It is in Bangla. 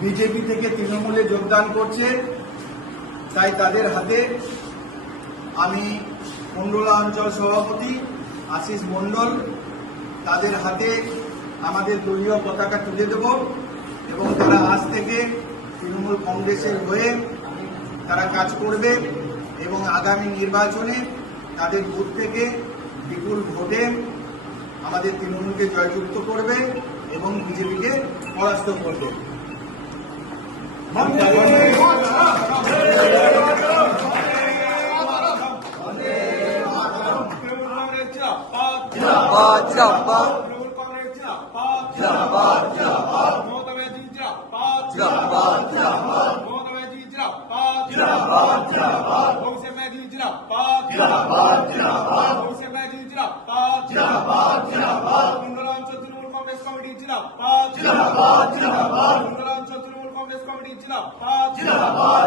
বিজেপি থেকে তৃণমূলে যোগদান করছে, তাই তাদের হাতে আমি মন্ডলা অঞ্চল সভাপতি আশিস মন্ডল তাদের হাতে আমাদের দলীয় পতাকা তুলে দেব এবং তারা আজ থেকে তৃণমূল কংগ্রেসের হয়ে তারা কাজ করবে এবং আগামী নির্বাচনে তাদের বুথ থেকে বিপুল ভোটে আমাদের তৃণমূলকে জয়যুক্ত করবে এবং বিজেপিকে পরাস্ত করবে। जिंदाबाद